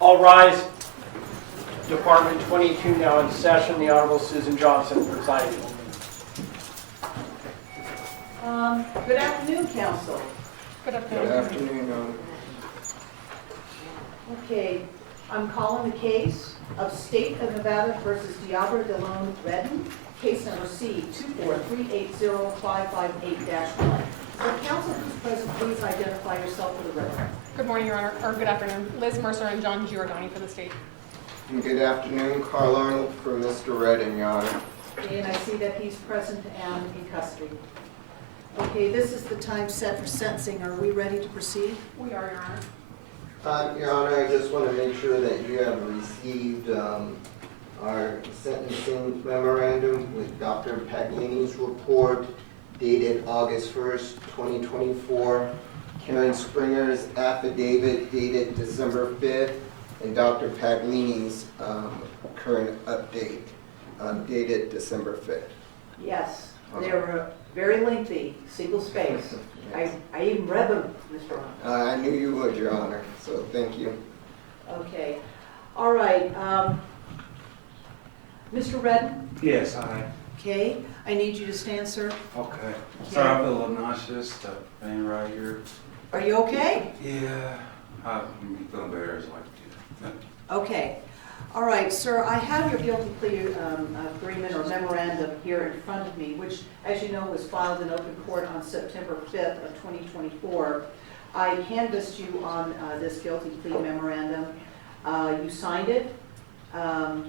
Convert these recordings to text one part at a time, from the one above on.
All rise. Department 22 now in session. The Honorable Susan Johnson presiding. Good afternoon, Council. Good Good afternoon. Okay, I'm calling the case of State of Nevada versus Deobra Redden, case number C 243805558-1. Will council who's present please identify yourself for the record? Good morning, Your Honor, or good afternoon. Liz Mercer and John Giordani for the state. And good afternoon, Carl Arnold for Mr. Redden, Your Honor. Okay, and I see that he's present and in custody. Okay, this is the time set for sentencing. Are we ready to proceed? We are, Your Honor. Your Honor, I just want to make sure that you have received our sentencing memorandum with Dr. Paglini's report dated August 1st, 2024, Karen Springer's affidavit dated December 5th, and Dr. Paglini's current update dated December 5th. Yes, they were very lengthy, single space. I even read them, Mr. Arnold. I knew you would, Your Honor, so thank you. Okay. All right. Mr. Redden? Yes, I. Okay. I need you to stand, sir. Okay. Sorry, I feel a little nauseous being right here. Are you okay? Yeah, I feel embarrassed like you. Okay. All right, sir. I have your guilty plea agreement or memorandum here in front of me, which, as you know, was filed in open court on September 5th of 2024. I canvassed you on this guilty plea memorandum. You signed it, and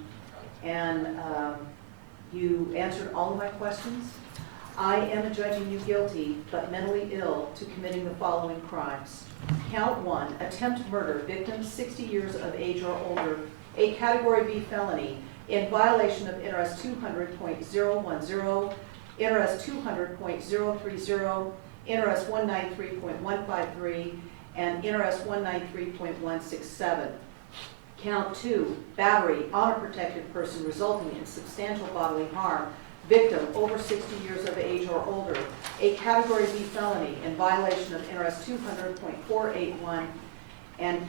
you answered all of my questions. I am adjudging you guilty, but mentally ill, to committing the following crimes. Count 1, attempt murder, victim 60 years of age or older, a Category B felony in violation of NRS 200.010, NRS 200.030, NRS 193.153, and NRS 193.167. Count 2, battery on a protected person resulting in substantial bodily harm, victim over 60 years of age or older, a Category B felony in violation of NRS 200.481, and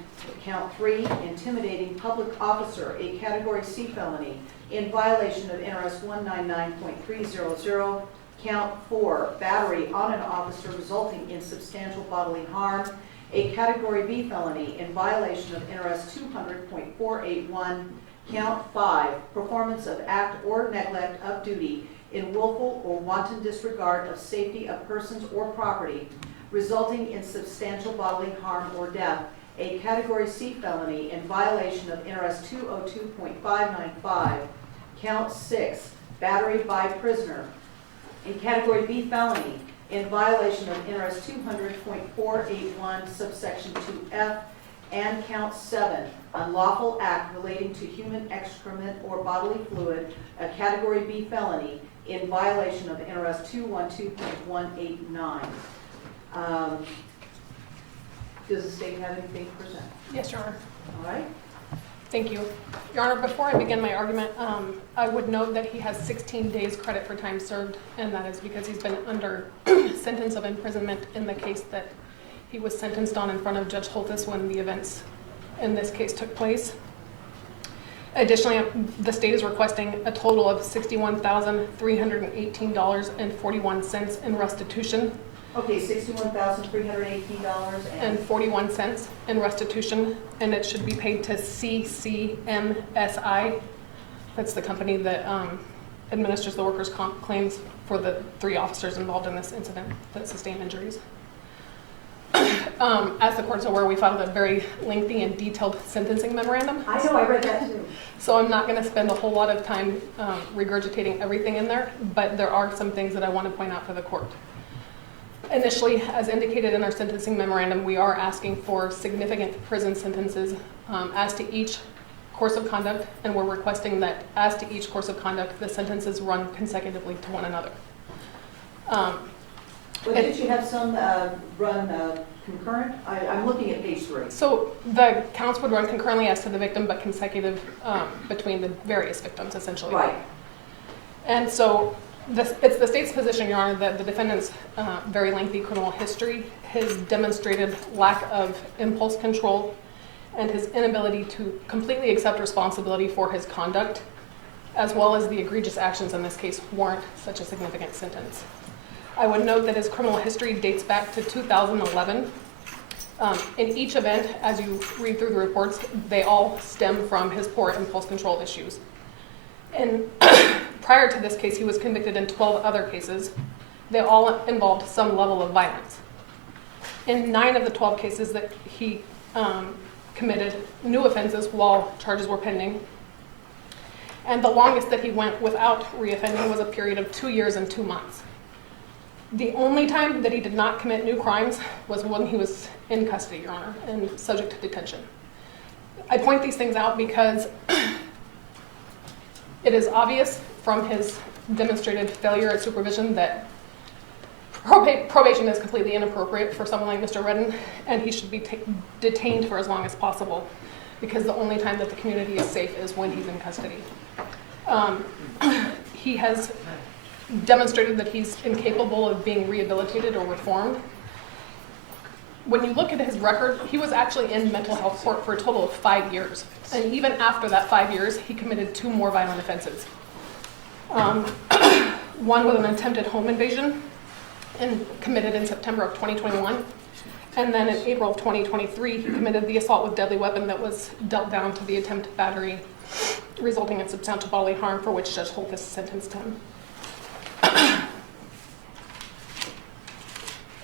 count 3, intimidating public officer, a Category C felony in violation of NRS 199.300, count 4, battery on an officer resulting in substantial bodily harm, a Category B felony in violation of NRS 200.481, count 5, performance of act or neglect of duty in willful or wanton disregard of safety of persons or property, resulting in substantial bodily harm or death, a Category C felony in violation of NRS 202.595, count 6, battery by prisoner, a Category B felony in violation of NRS 200.481 subsection 2F, and count 7, unlawful act relating to human excrement or bodily fluid, a Category B felony in violation of NRS 212.189. Does the state have anything to present? Yes, Your Honor. All right. Thank you. Your Honor, before I begin my argument, I would note that he has 16 days credit for time served, and that is because he's been under sentence of imprisonment in the case that he was sentenced on in front of Judge Holtis when the events in this case took place. Additionally, the state is requesting a total of $61,318.41 in restitution. Okay, $61,318 and 41 cents in restitution, and it should be paid to CCMSI. That's the company that administers the workers' comp claims for the 3 officers involved in this incident that sustained injuries. As the court's aware, we filed a very lengthy and detailed sentencing memorandum. I know, I read that too. So I'm not going to spend a whole lot of time regurgitating everything in there, but there are some things that I want to point out for the court. Initially, as indicated in our sentencing memorandum, we are asking for significant prison sentences as to each course of conduct, and we're requesting that as to each course of conduct, the sentences run consecutively to one another. But did you have some run concurrent? I'm looking at page 3. So the counts would run concurrently as to the victim, but consecutive between the various victims, essentially. Right. And so It's the state's position, Your Honor, that the defendant's very lengthy criminal history, his demonstrated lack of impulse control, and his inability to completely accept responsibility for his conduct, as well as the egregious actions in this case, warrant such a significant sentence. I would note that his criminal history dates back to 2011. In each event, as you read through the reports, they all stem from his poor impulse control issues. And prior to this case, he was convicted in 12 other cases. They all involved some level of violence. In 9 of the 12 cases that he committed new offenses while charges were pending. And the longest that he went without reoffending was a period of 2 years and 2 months. The only time that he did not commit new crimes was when he was in custody, Your Honor, and subject to detention. I point these things out because it is obvious from his demonstrated failure at supervision that probation is completely inappropriate for someone like Mr. Redden, and he should be detained for as long as possible, because the only time that the community is safe is when he's in custody. He has demonstrated that he's incapable of being rehabilitated or reformed. When you look at his record, he was actually in mental health court for a total of 5 years. And even after that 5 years, he committed 2 more violent offenses. One was an attempted home invasion and committed in September of 2021. And then in April of 2023, he committed the assault with deadly weapon that was dealt down to the attempted battery, resulting in substantial bodily harm, for which Judge Holthus sentenced him.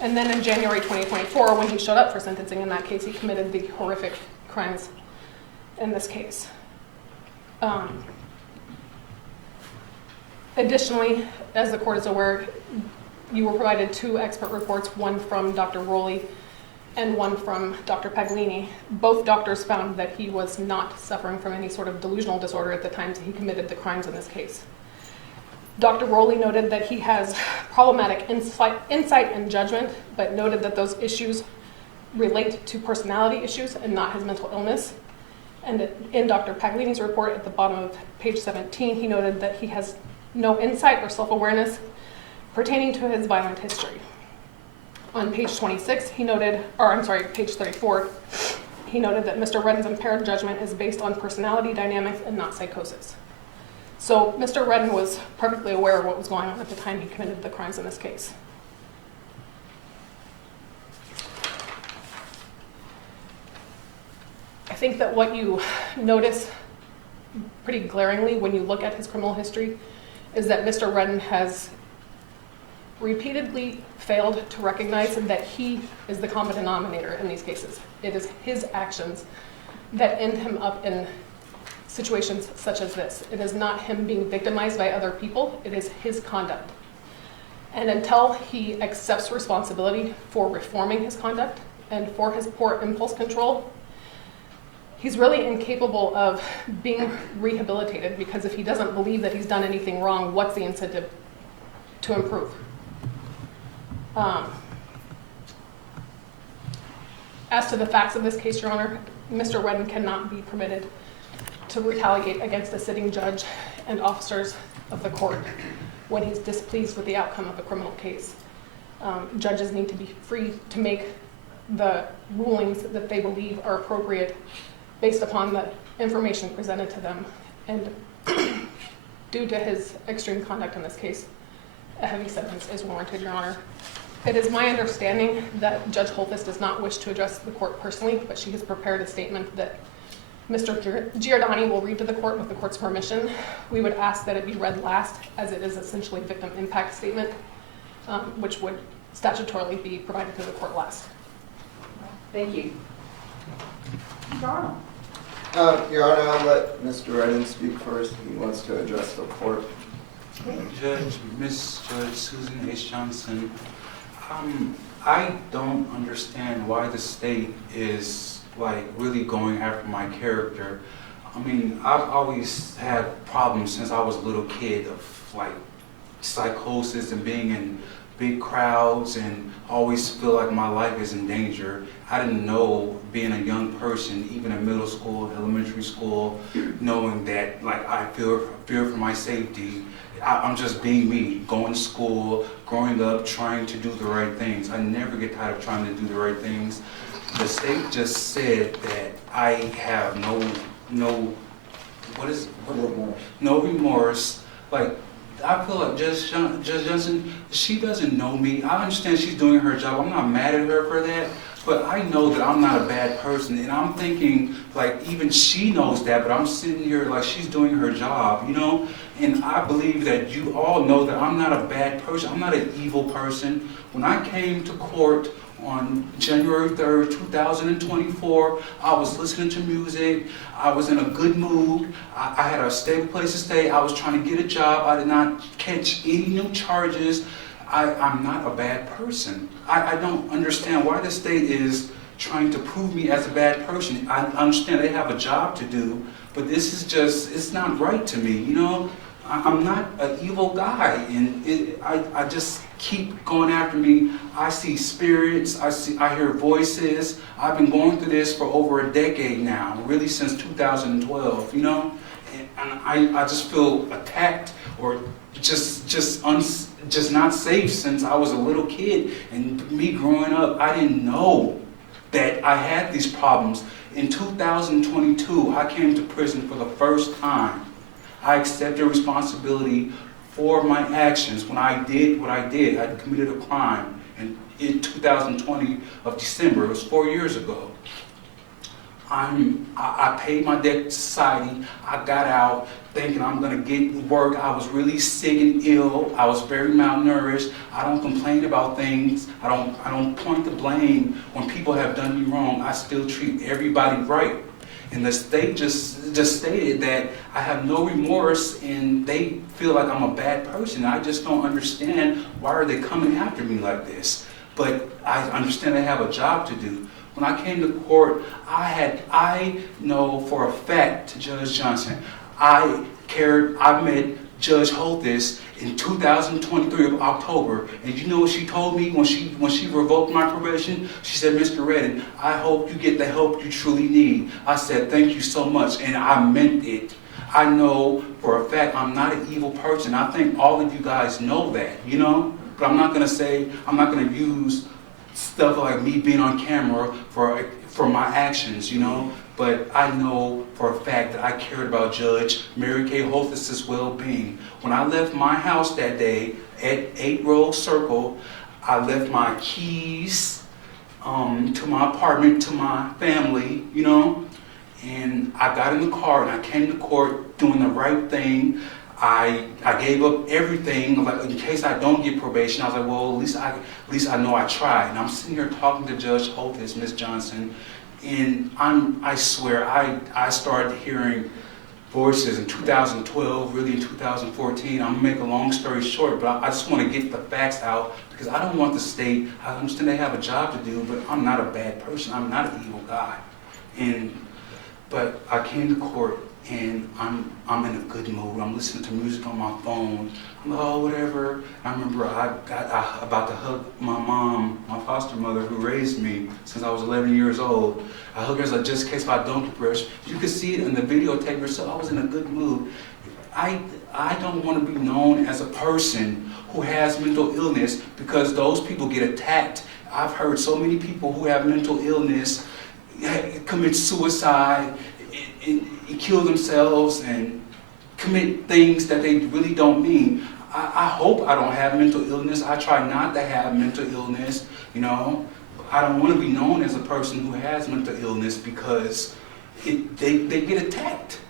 And then in January 2024, when he showed up for sentencing in that case, he committed the horrific crimes in this case. Additionally, as the court is aware, you were provided 2 expert reports, one from Dr. Rowley and one from Dr. Paglini. Both doctors found that he was not suffering from any sort of delusional disorder at the time that he committed the crimes in this case. Dr. Rowley noted that he has problematic insight and judgment, but noted that those issues relate to personality issues and not his mental illness. And in Dr. Paglini's report at the bottom of page 17, he noted that he has no insight or self-awareness pertaining to his violent history. On page 26, page 34, he noted that Mr. Redden's impaired judgment is based on personality dynamics and not psychosis. So Mr. Redden was perfectly aware of what was going on at the time he committed the crimes in this case. I think that what you notice pretty glaringly when you look at his criminal history is that Mr. Redden has repeatedly failed to recognize that he is the common denominator in these cases. It is his actions that end him up in situations such as this. It is not him being victimized by other people, it is his conduct. And until he accepts responsibility for reforming his conduct and for his poor impulse control, he's really incapable of being rehabilitated, because if he doesn't believe that he's done anything wrong, what's the incentive to improve? As to the facts of this case, Your Honor, Mr. Redden cannot be permitted to retaliate against a sitting judge and officers of the court when he's displeased with the outcome of a criminal case. Judges need to be free to make the rulings that they believe are appropriate based upon the information presented to them. And due to his extreme conduct in this case, a heavy sentence is warranted, Your Honor. It is my understanding that Judge Holthus does not wish to address the court personally, but she has prepared a statement that Mr. Giordani will read to the court with the court's permission. We would ask that it be read last, as it is essentially a victim impact statement, which would statutorily be provided to the court last. Thank you. Mr. Arnold. Your Honor, I'll let Mr. Redden speak first. He wants to address the court. Miss Judge Susan H. Johnson, I don't understand why the state is really going after my character. I mean, I've always had problems since I was a little kid of psychosis and being in big crowds and always feel like my life is in danger. I didn't know, being a young person, person, even in middle school, elementary school, knowing that like I fear for my safety. I'm just being me, going to school, growing up, trying to do the right things. I never get tired of trying to do the right things. The state just said that I have no remorse. Like, I feel like Judge Johnson, she doesn't know me. I understand she's doing her job. I'm not mad at her for that. But I know that I'm not a bad person. And I'm thinking, like, even she knows that, but I'm sitting here like she's doing her job, you know? And I believe that you all know that I'm not a bad person. I'm not an evil person. When I came to court on January 3rd, 2024, I was listening to music. I was in a good mood. I had a stable place to stay. I was trying to get a job. I did not catch any new charges. I'm not a bad person. I don't understand why the state is trying to prove me as a bad person. I understand they have a job to do, but this is just, it's not right to me, you know? I'm not an evil guy, and I just keep going after me. I see spirits, I hear voices. I've been going through this for over a decade now, really since 2012, you know? And I just feel attacked or just not safe since I was a little kid. And me growing up, I didn't know that I had these problems. In 2022, I came to prison for the first time. I accepted responsibility for my actions. When I did what I did, I committed a crime in 2020 of December. It was 4 years ago. I paid my debt to society. I got out thinking I'm gonna get work. I was really sick and ill. I was very malnourished. I don't complain about things. I don't point the blame when people have done me wrong. I still treat everybody right. And the state just stated that I have no remorse and they feel like I'm a bad person. I just don't understand why are they coming after me like this. But I understand they have a job to do. When I came to court, I know for a fact, Judge Johnson, I met Judge Holthus in 2023 of October, and you know what she told me when she revoked my probation? She said, Mr. Redden, I hope you get the help you truly need. I said, thank you so much, and I meant it. I know for a fact I'm not an evil person. I think all of you guys know that, you know? But I'm not gonna use stuff like me being on camera for my actions, you know? But I know for a fact that I cared about Judge Mary Kay Holthus' well-being. When I left my house that day at 8 Rose Circle, I left my keys to my apartment, to my family, you know? And I got in the car and I came to court doing the right thing. I gave up everything, like in case I don't get probation. I was like, well, at least I know I tried. And I'm sitting here talking to Judge Holthus, Ms. Johnson, and I swear I started hearing voices in 2012, really in 2014. I'm gonna make a long story short, but I just want to get the facts out because I don't want the state. I understand they have a job to do, but I'm not a bad person. I'm not an evil guy. But I came to court. And I'm in a good mood. I'm listening to music on my phone. I'm like, oh, whatever. I remember I about to hug my mom, my foster mother who raised me since I was 11 years old. I hugged her like, just in case if I don't get depressed. You can see it in the videotape yourself. I was in a good mood. I don't want to be known as a person who has mental illness because those people get attacked. I've heard so many people who have mental illness commit suicide, and kill themselves and commit things that they really don't mean. I hope I don't have mental illness. I try not to have mental illness, you know. I don't want to be known as a person who has mental illness because they get attacked,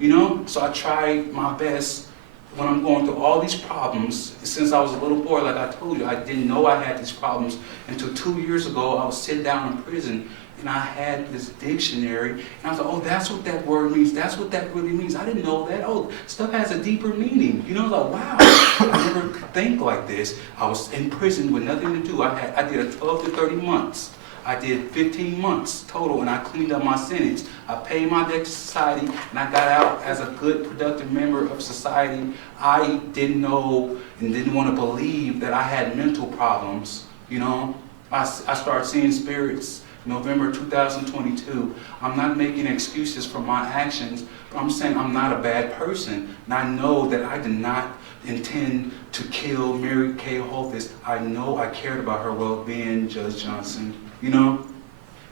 you know. So I try my best when I'm going through all these problems. Since I was a little boy, like I told you, I didn't know I had these problems until 2 years ago. I was sitting down in prison and I had this dictionary, and I was like, oh, that's what that word means. That's what that really means. I didn't know that. Oh, stuff has a deeper meaning. You know, like, wow, I never could think like this. I was in prison with nothing to do. I did a 12 to 30 months. I did 15 months total, and I cleaned up my sentence. I paid my debt to society, and I got out as a good, productive member of society. I didn't know and didn't want to believe that I had mental problems, you know. I started seeing spirits. November 2022. I'm not making excuses for my actions, but I'm saying I'm not a bad person. And I know that I did not intend to kill Mary Kay Holthus. I know I cared about her well-being, Judge Johnson, you know?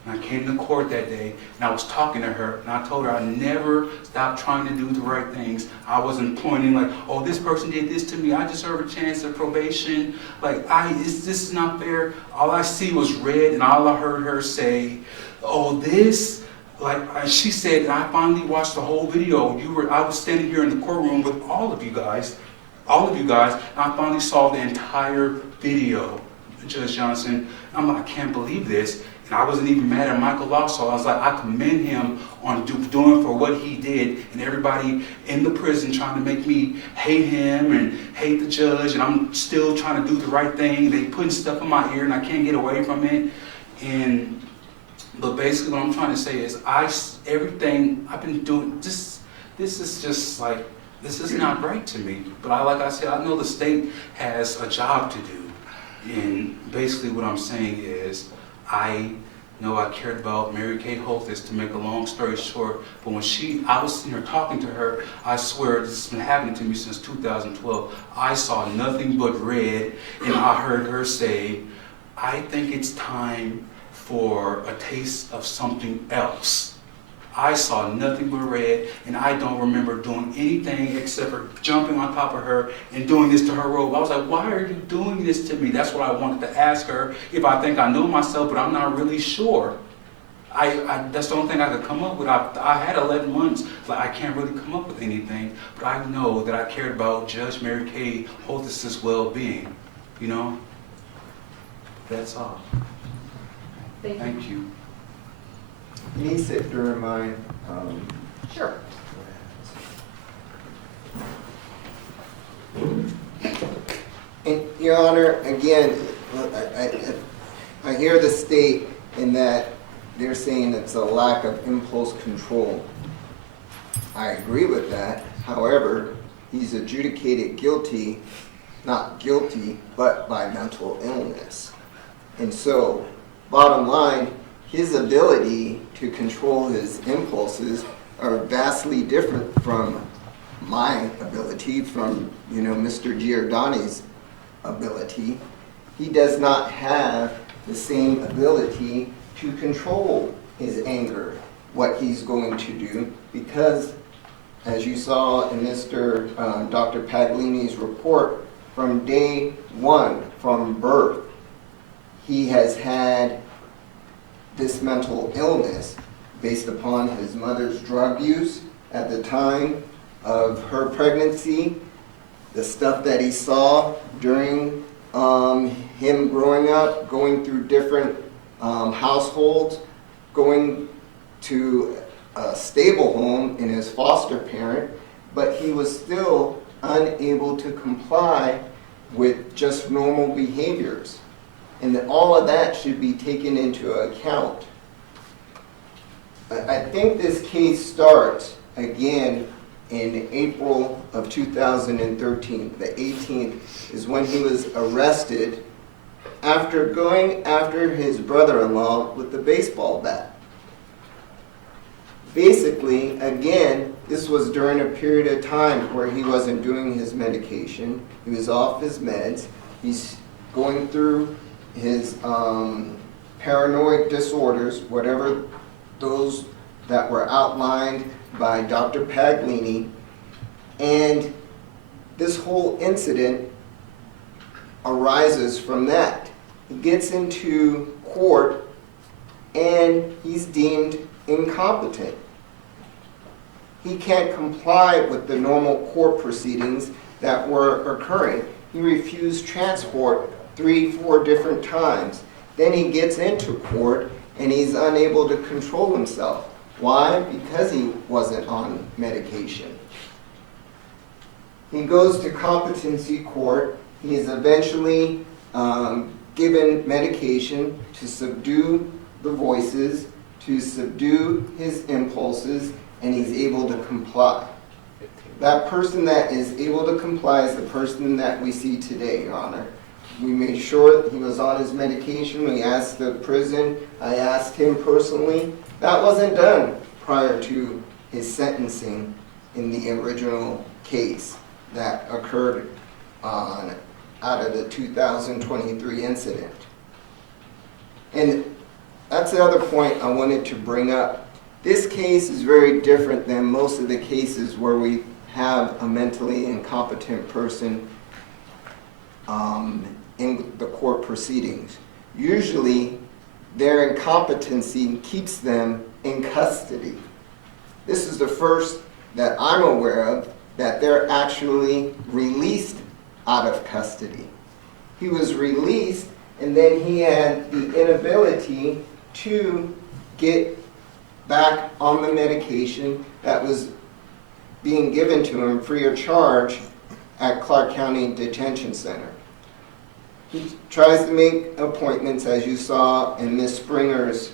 And I came to court that day, and I was talking to her, and I told her I never stopped trying to do the right things. I wasn't pointing like, oh, this person did this to me, I deserve a chance of probation. Like, this is not fair. All I see was red, and all I heard her say, oh, this, like, she said, and I finally watched the whole video. I was standing here in the courtroom with all of you guys, and I finally saw the entire video, Judge Johnson. I'm like, I can't believe this. And I wasn't even mad at Michael Lasso. I was like, I commend him on doing for what he did, and everybody in the prison trying to make me hate him and hate the judge, and I'm still trying to do the right thing. They putting stuff in my ear, and I can't get away from it. But basically what I'm trying to say is, everything I've been doing, this is just like, this is not right to me. But like I said, I know the state has a job to do. And basically what I'm saying is, I know I cared about Mary Kay Holthus, to make a long story short, but when I was sitting here talking to her, I swear this has been happening to me since 2012. I saw nothing but red, and I heard her say, I think it's time for a taste of something else. I saw nothing but red, and I don't remember doing anything except for jumping on top of her and doing this to her robe. I was like, why are you doing this to me? That's what I wanted to ask her, if I think I know myself, but I'm not really sure. That's the only thing I could come up with. I had 11 months, like I can't really come up with anything, but I know that I cared about Judge Mary Kay Holthus's well-being, you know? That's all. Thank you. Can you sit during my, Sure. And, Your Honor, again, I hear the state in that they're saying it's a lack of impulse control. I agree with that. However, he's adjudicated guilty, not guilty, but by mental illness. And so, bottom line, his ability to control his impulses are vastly different from my ability, from, Mr. Giordani's ability. He does not have the same ability to control his anger, what he's going to do, because, as you saw in Dr. Paglini's report, from day one, from birth, he has had this mental illness based upon his mother's drug use at the time of her pregnancy, the stuff that he saw during him growing up, going through different households, going to a stable home in his foster parent, but he was still unable to comply with just normal behaviors. And that all of that should be taken into account. I think this case starts again in April of 2013. The 18th is when he was arrested after going after his brother-in-law with the baseball bat. Basically, again, this was during a period of time where he wasn't doing his medication. He was off his meds. He's going through his paranoid disorders, whatever those that were outlined by Dr. Paglini. And this whole incident arises from that. He gets into court and he's deemed incompetent. He can't comply with the normal court proceedings that were occurring. He refused transport 3-4 different times. Then he gets into court and he's unable to control himself. Why? Because he wasn't on medication. He goes to competency court. He is eventually given medication to subdue the voices, to subdue his impulses, and he's able to comply. That person that is able to comply is the person that we see today, Your Honor. We made sure that he was on his medication. We asked the prison. I asked him personally. That wasn't done prior to his sentencing in the original case that occurred out of the 2023 incident. And that's the other point I wanted to bring up. This case is very different than most of the cases where we have a mentally incompetent person in the court proceedings. Usually, their incompetency keeps them in custody. This is the first that I'm aware of that they're actually released out of custody. He was released, and then he had the inability to get back on the medication that was being given to him free of charge at Clark County Detention Center. He tries to make appointments, as you saw in Ms. Springer's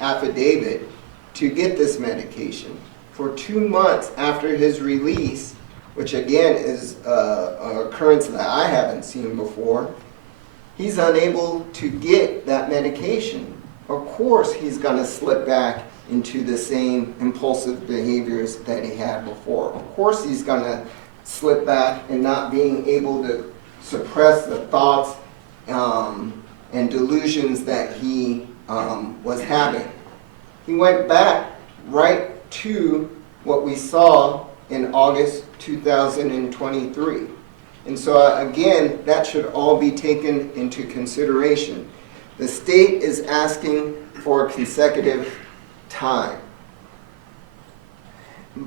affidavit, to get this medication. For 2 months after his release, which again is an occurrence that I haven't seen before, he's unable to get that medication. Of course he's going to slip back into the same impulsive behaviors that he had before. Of course he's going to slip back and not being able to suppress the thoughts and delusions that he was having. He went back right to what we saw in August 2023. And so again, that should all be taken into consideration. The state is asking for consecutive time.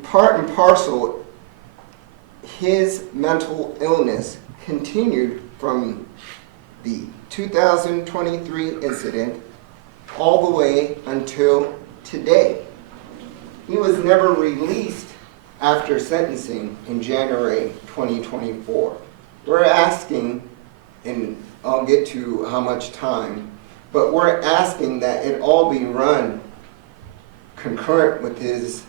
Part and parcel, his mental illness continued from the 2023 incident all the way until today. He was never released after sentencing in January 2024. We're asking, and I'll get to how much time, but we're asking that it all be run concurrent with his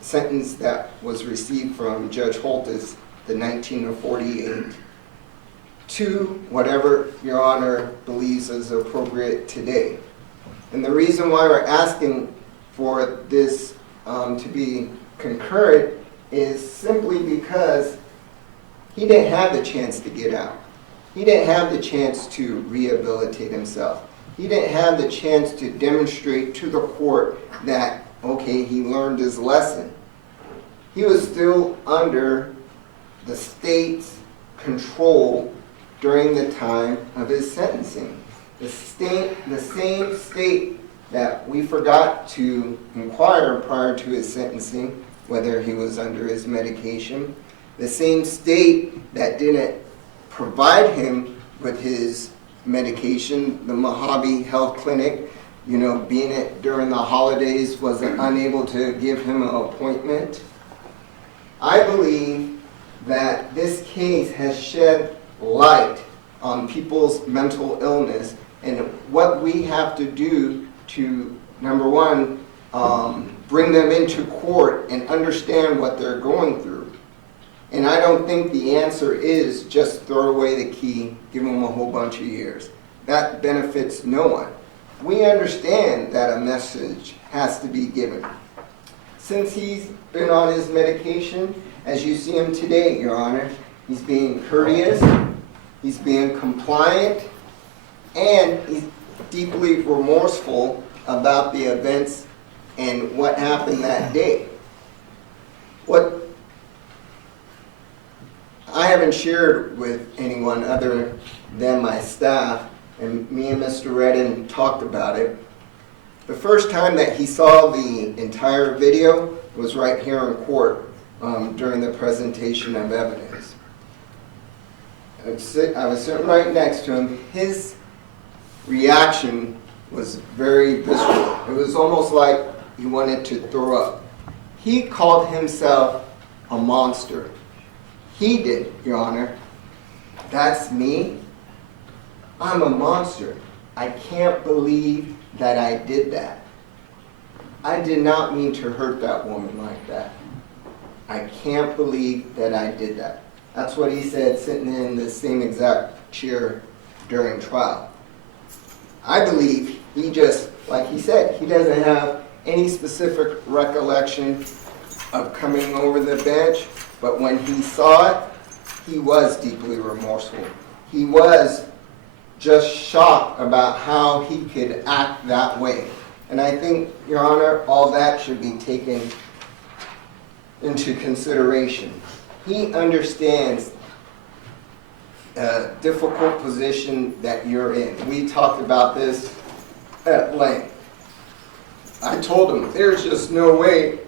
sentence that was received from Judge Holtis, the 1948, to whatever Your Honor believes is appropriate today. And the reason why we're asking for this to be concurrent is simply because he didn't have the chance to get out. He didn't have the chance to rehabilitate himself. He didn't have the chance to demonstrate to the court that, okay, he learned his lesson. He was still under the state's control during the time of his sentencing. The same state that we forgot to inquire prior to his sentencing whether he was under his medication, the same state that didn't provide him with his medication, the Mojave Health Clinic, being it during the holidays, was unable to give him an appointment. I believe that this case has shed light on people's mental illness and what we have to do to, number one, bring them into court and understand what they're going through. And I don't think the answer is just throw away the key, give them a whole bunch of years. That benefits no one. We understand that a message has to be given. Since he's been on his medication, as you see him today, Your Honor, he's being courteous, he's being compliant, and he's deeply remorseful about the events and what happened that day. What I haven't shared with anyone other than my staff, and me and Mr. Redden talked about it. The first time that he saw the entire video was right here in court during the presentation of evidence. I was sitting right next to him. His reaction was very visceral. It was almost like he wanted to throw up. He called himself a monster. He did, Your Honor. That's me. I'm a monster. I can't believe that I did that. I did not mean to hurt that woman like that. I can't believe that I did that. That's what he said sitting in the same exact chair during trial. I believe he just, like he said, he doesn't have any specific recollection of coming over the bench, but when he saw it, he was deeply remorseful. He was just shocked about how he could act that way. And I think, Your Honor, all that should be taken into consideration. He understands a difficult position that you're in. We talked about this at length. I told him, there's just no way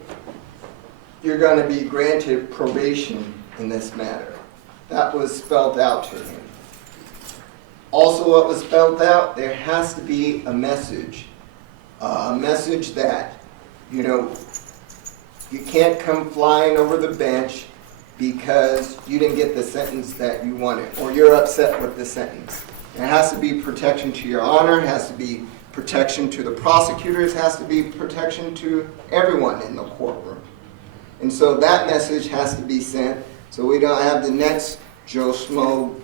you're going to be granted probation in this matter. That was spelled out to him. Also, what was spelled out, there has to be a message that, you can't come flying over the bench because you didn't get the sentence that you wanted, or you're upset with the sentence. There has to be protection to your honor, has to be protection to the prosecutors, has to be protection to everyone in the courtroom. And so that message has to be sent so we don't have the next Joe Schmo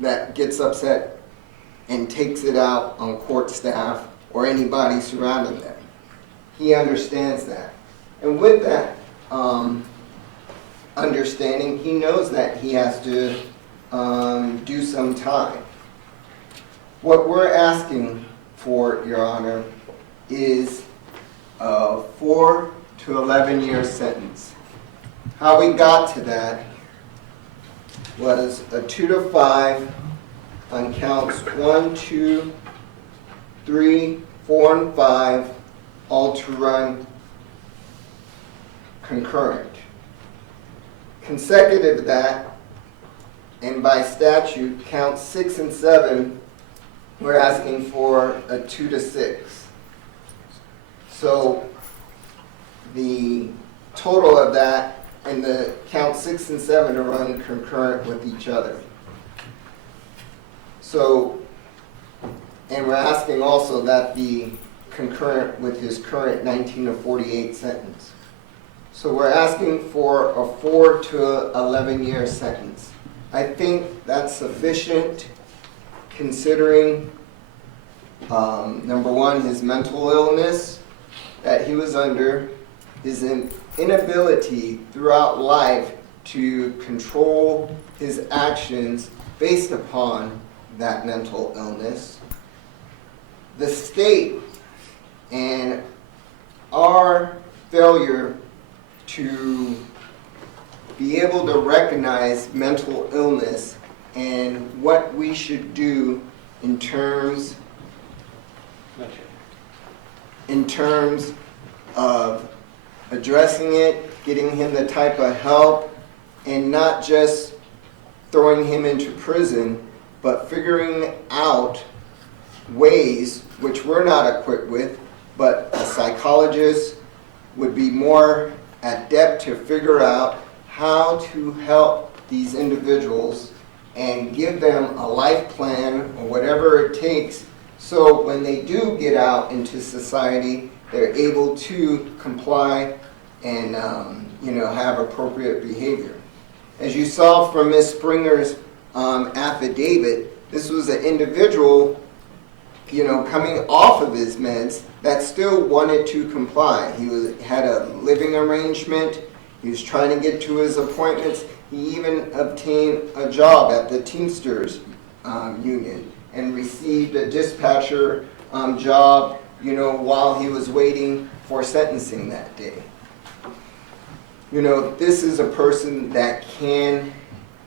that gets upset and takes it out on court staff or anybody surrounding them. He understands that. And with that understanding, he knows that he has to do some time. What we're asking for, Your Honor, is a 4 to 11 year sentence. How we got to that was a 2 to 5 on counts 1, 2, 3, 4, and 5, all to run concurrent. Consecutive to that, and by statute, counts 6 and 7, we're asking for a 2 to 6. So the total of that and the count 6 and 7 are run concurrent with each other. So, and we're asking also that be concurrent with his current 19 to 48 sentence. So we're asking for a 4 to 11 year sentence. I think that's sufficient considering, number one, his mental illness that he was under, his inability throughout life to control his actions based upon that mental illness, the state and our failure to be able to recognize mental illness and what we should do in terms of addressing it, getting him the type of help, and not just throwing him into prison, but figuring out ways, which we're not equipped with, but a psychologist would be more adept to figure out how to help these individuals and give them a life plan or whatever it takes so when they do get out into society, they're able to comply and have appropriate behavior. As you saw from Ms. Springer's affidavit, this was an individual coming off of his meds that still wanted to comply. He had a living arrangement. He was trying to get to his appointments. He even obtained a job at the Teamsters union and received a dispatcher job, while he was waiting for sentencing that day. This is a person that can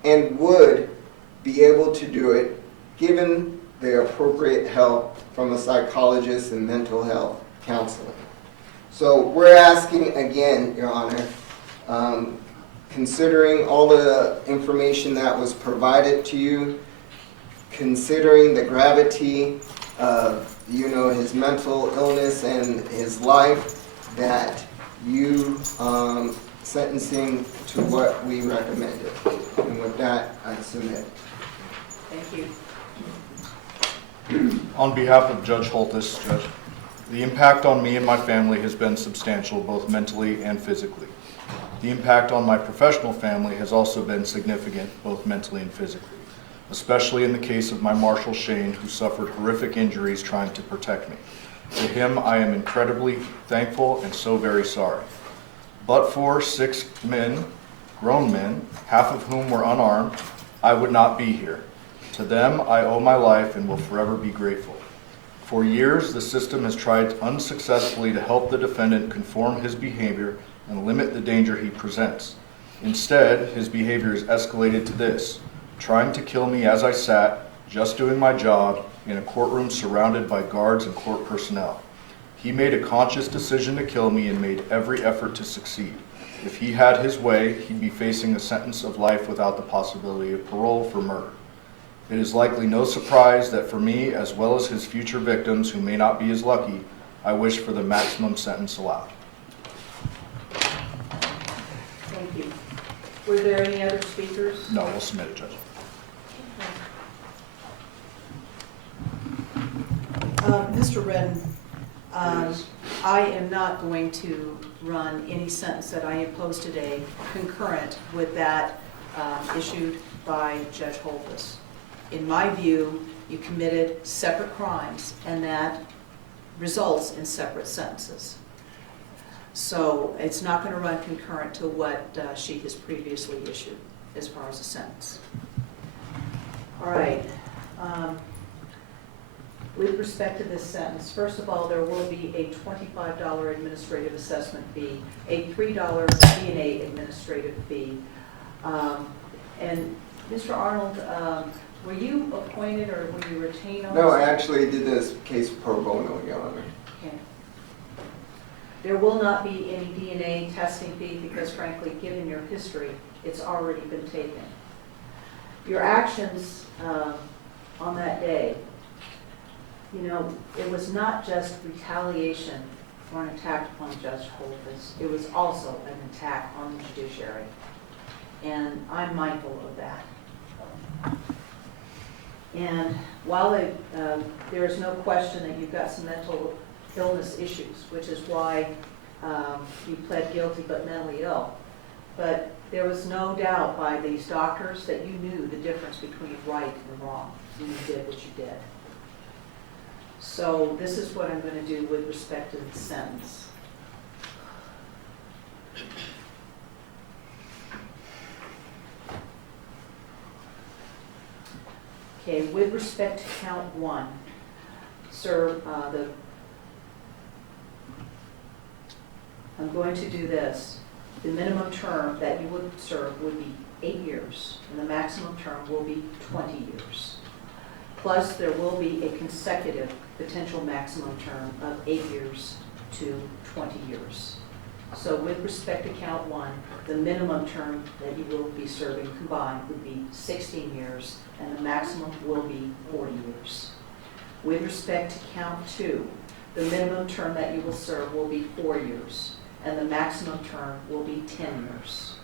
and would be able to do it given the appropriate help from a psychologist and mental health counseling. So we're asking again, Your Honor, considering all the information that was provided to you, considering the gravity of his mental illness and his life, that you sentencing to what we recommended. And with that, I submit. Thank you. On behalf of Judge Holtis, Judge, the impact on me and my family has been substantial, both mentally and physically. The impact on my professional family has also been significant, both mentally and physically, especially in the case of my Marshal Shane, who suffered horrific injuries trying to protect me. To him, I am incredibly thankful and so very sorry. But for 6 men, grown men, half of whom were unarmed, I would not be here. To them, I owe my life and will forever be grateful. For years, the system has tried unsuccessfully to help the defendant conform his behavior and limit the danger he presents. Instead, his behavior has escalated to this: trying to kill me as I sat, just doing my job, in a courtroom surrounded by guards and court personnel. He made a conscious decision to kill me and made every effort to succeed. If he had his way, he'd be facing a sentence of life without the possibility of parole for murder. It is likely no surprise that for me, as well as his future victims who may not be as lucky, I wish for the maximum sentence allowed. Thank you. Were there any other speakers? No, we'll submit it, Judge. Mr. Redden, I am not going to run any sentence that I impose today concurrent with that issued by Judge Holthus. In my view, you committed separate crimes, and that results in separate sentences. So it's not going to run concurrent to what she has previously issued as far as a sentence. All right. With respect to this sentence, first of all, there will be a $25 administrative assessment fee, a $3 DNA administrative fee. And Mr. Arnold, were you appointed or were you retained on this? No, I actually did this case pro bono, Your Honor. Okay. There will not be any DNA testing fee because frankly, given your history, it's already been taken. Your actions on that day, you know, it was not just retaliation for an attack upon Judge Holthus. It was also an attack on the judiciary. And I'm mindful of that. And while there is no question that you've got some mental illness issues, which is why you pled guilty but mentally ill, but there was no doubt by these doctors that you knew the difference between right and wrong when you did what you did. So this is what I'm going to do with respect to the sentence. Okay, with respect to count 1, sir, I'm going to do this. The minimum term that you would serve would be 8 years, and the maximum term will be 20 years. Plus, there will be a consecutive potential maximum term of 8 years to 20 years. So with respect to count 1, the minimum term that you will be serving combined would be 16 years, and the maximum will be 40 years. With respect to count 2, the minimum term that you will serve will be 4 years, and the maximum term will be 10 years.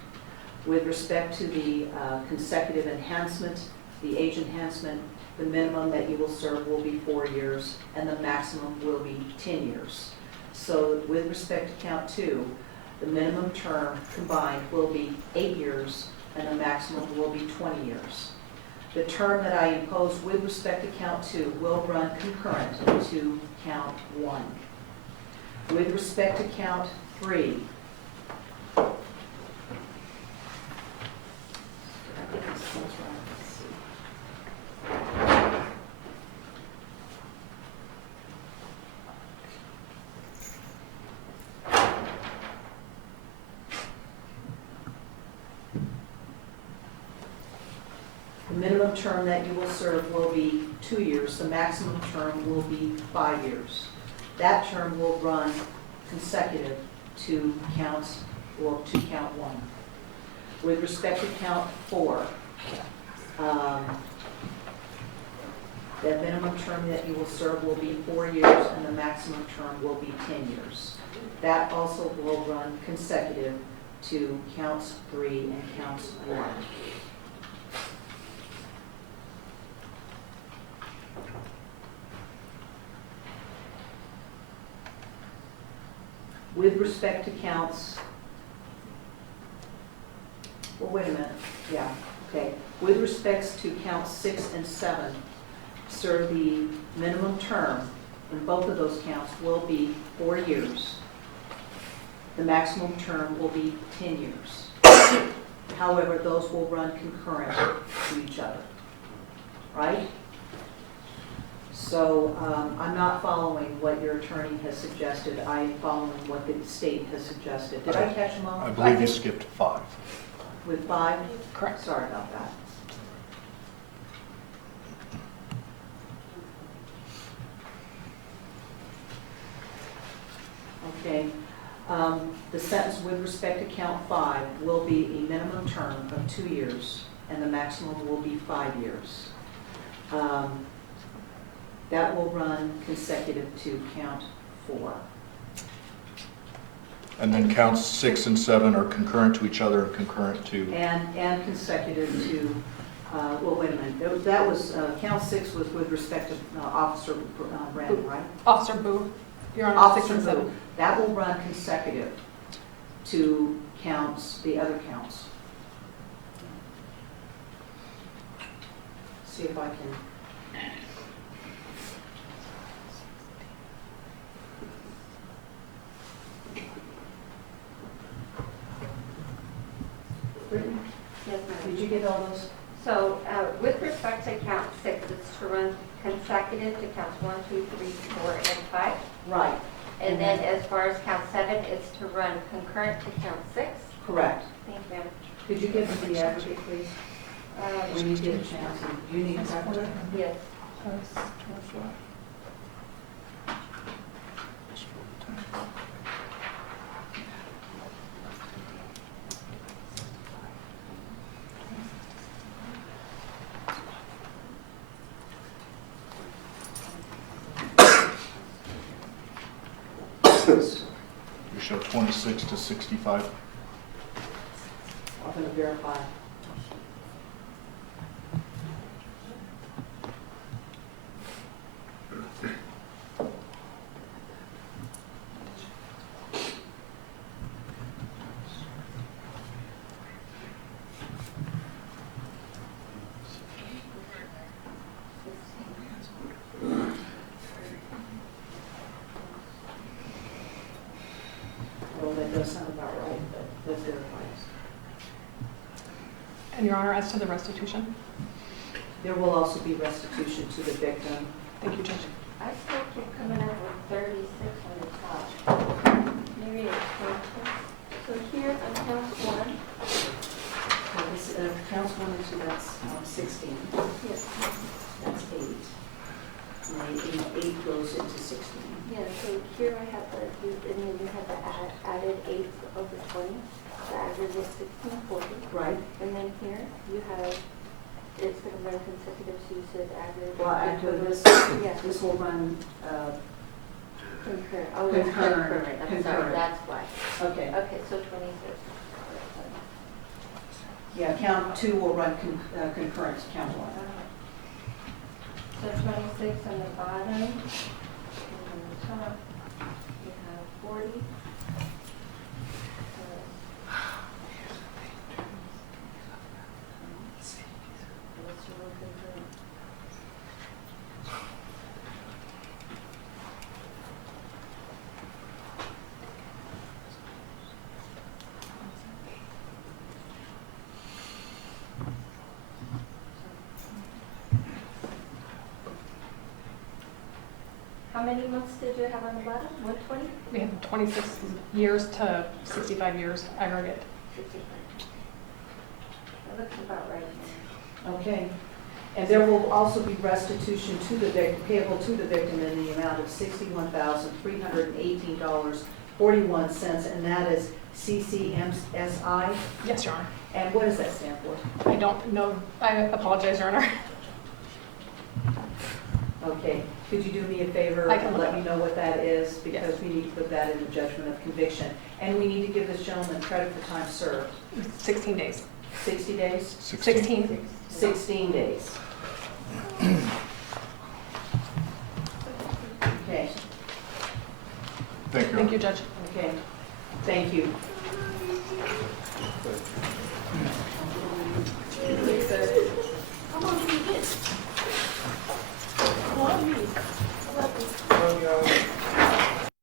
With respect to the consecutive enhancement, the age enhancement, the minimum that you will serve will be 4 years, and the maximum will be 10 years. So with respect to count 2, the minimum term combined will be 8 years, and the maximum will be 20 years. The term that I impose with respect to count 2 will run concurrent to count 1. With respect to count 3, the minimum term that you will serve will be 2 years. The maximum term will be 5 years. That term will run consecutive to count 1. With respect to count 4, the minimum term that you will serve will be 4 years, and the maximum term will be 10 years. That also will run consecutive to counts 3 and counts 1. With respect to counts Well, wait a minute, yeah, okay. With respects to counts 6 and 7, sir, the minimum term in both of those counts will be 4 years. The maximum term will be 10 years. However, those will run concurrent to each other, right? So I'm not following what your attorney has suggested. I am following what the state has suggested. Did I catch them all? I believe you skipped 5. With 5? Correct. Sorry about that. Okay. The sentence with respect to count 5 will be a minimum term of 2 years, and the maximum will be 5 years. That will run consecutive to count 4. And then counts 6 and 7 are concurrent to each other and concurrent to, And consecutive to, well, wait a minute, that was, count 6 was with respect to Officer Brandon, right? Officer Boo, you're on 6 Officer and 7. Boo, that will run consecutive to counts, the other counts. See if I can. Brittany, Yes, ma'am. did you get all those? So with respect to count 6, it's to run consecutive to counts 1, 2, 3, 4, and 5. Right, And then as far as count 7, it's to run concurrent to count 6. correct. Thank you, ma'am. Could you give me the advocate, please? When you get a chance, and you need an advocate? Yes. you show 26 to 65. I'm going to verify. Well, that does sound about right, but let's verify. And Your Honor, as to the restitution? There will also be restitution to the victim. Thank you, Judge. I still keep coming up with 36 on the top. Maybe it's 26. So here on count 1, This, counts 1 and 2, that's 16. yes. That's 8. And then 8 goes into 16. Yeah, so here I have the, and then you have the added 8 over 20. The average is 1640. Right. And then here you have, it's going to run consecutive, so you said average. Well, after this, Yeah. this will run, Concurrent. Oh, it's Concurrent. concurrent. I'm sorry, Concurrent. that's why. okay. Okay, so 26. Yeah, count 2 will run concurrent to count 1. So 26 on the bottom, and on the top, you have 40. What's your concurrent? How many months did you have on the bottom? 120? We have 26 years to 65 years aggregate. 65. That looks about right. Okay. And there will also be restitution to the victim, payable to the victim in the amount of $61,318.41, and that is CCMSI. Yes, Your Honor. And what does that stand for? I don't know. I apologize, Your Honor. Okay. Could you do me a favor I can and look let me up. know what that is? Yes. Because we need to put that in the judgment of conviction. And we need to give this gentleman credit for time served. 16 days. 60 days? 16. 16 days. Okay, Thank you. Thank you, Judge. okay. Thank you. Welcome. Love you all.